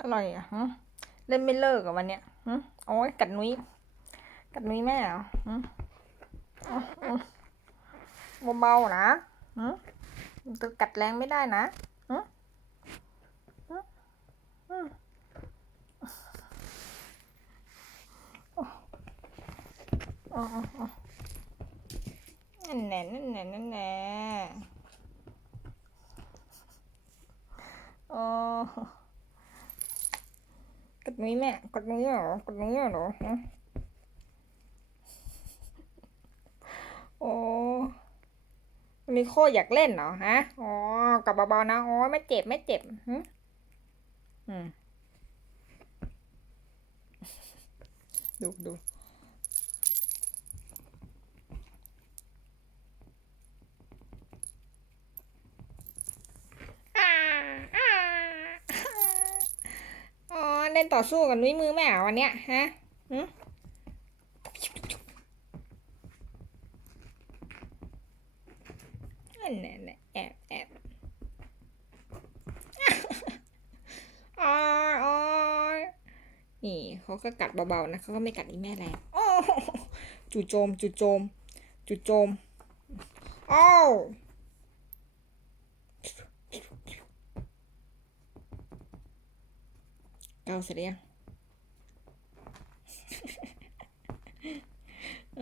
อร่อยอะเล่นไม่เลิกอะวันเนี้ยหึโอ้ยกัดนุ้ยกัดนุ้ยแม่เหรอหึเบาๆนะตัวกัดแรงไม่ได้นะหึหึหึโอ้โอ้โอ้นั่นแหละนั่นแหละนั่นแหละโอ้ ดนี้แม่กดนี้เหรอกดนี้เหรอฮะโอ้มีโคอยากเล่นเหรอฮะอ๋อกับเบาๆนะอ๋อไม่เจ็บไม่เจ็บหึอืมดูดูอ่าอ่า อ๋อ เล่นต่อสู้กับนุ้ยมือแม่วันเนี้ยฮะหึนั่นนั่นแหละแอบแอบอ๋ออ๋อนี่เขาก็กัดเบาๆนะเขาก็ไม่กัดอีแม่แรงโอ้จู่โจมจู่โจมจู่โจมอ้าว เกาเสร็จหรือยัง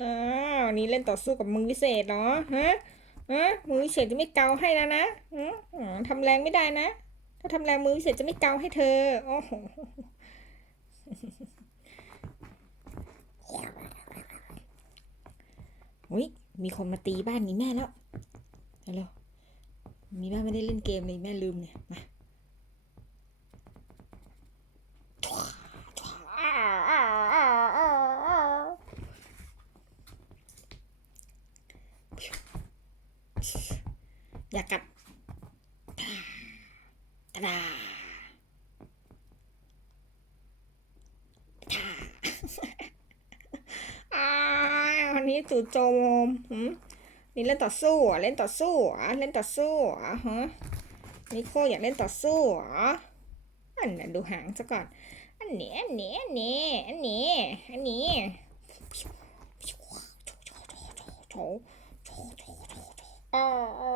อ้าววันนี้เล่นต่อสู้กับมือวิเศษเนาะฮะฮะมือวิเศษจะไม่เกาให้แล้วนะอืมทำแรงไม่ได้นะ ถ้าทำแรงมือวิเศษจะไม่เกาให้เธอ โอ้โหอุ้ยมีคนมาตีบ้านนี้แม่แล้วเร็วมีแม่ไม่ได้เล่นเกมเลยแม่ลืมเนี่ย มา อย่ากัดตาดาอ่าวันนี้จู่โจมมนี่เล่นต่อสู้เหรอเล่นต่อสู้เหรอเล่นต่อสู้เหรอฮะนิโคอยากเล่นต่อสู้เหรออันน่ะดูหางซะก่อน อันนี้ อันนี้ อันนี้ อันนี้ อันนี้อ๋ออ๋ออ๋อกิ้งกิ้งกิ้งเอ็กโคเอ็กโคอืมเอ็กโคคันคันหืมคันด้วยเอ็กโคมาปุ๊โอ้ดูนั่งดูท่า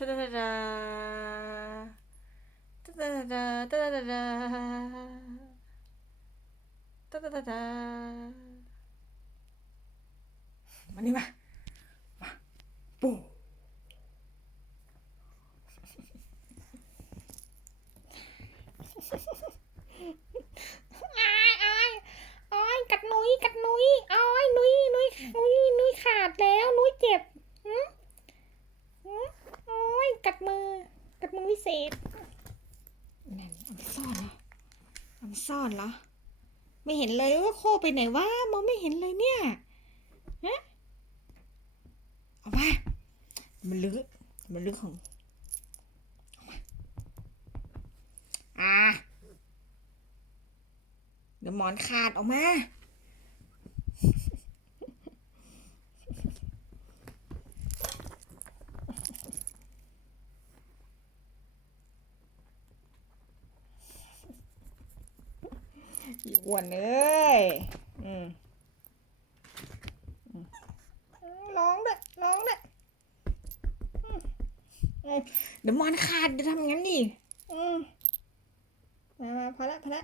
ทาดาดาดามานี่มามาปุ๊ อ้ายอ้ายอ้ายกัดนุ้ยกัดนุ้ยอ้ายนุ้ยนุ้ยนุ้ยนุ้ยขาดแล้ว นุ้ยเจ็บหืมหืมโอ้ยกัดมือ กัดมือวิ เศษนั่นเอาไปซ่อนเหรอเอาไปซ่อนเหรอ ไม่เห็นเลยว่าโคไปไหนวะมองไม่เห็นเลยเนี่ยฮะเอามามันลึกมันลึกของเอามาอ่าเดี๋ยวหมอนขาดออกมา อีอ้วนเอ้ยอืมอืมร้องด้วยร้องด้วยอืมเดี๋ยวมอนขาดจะทำงั้นดิอืมมามาพอละพอละ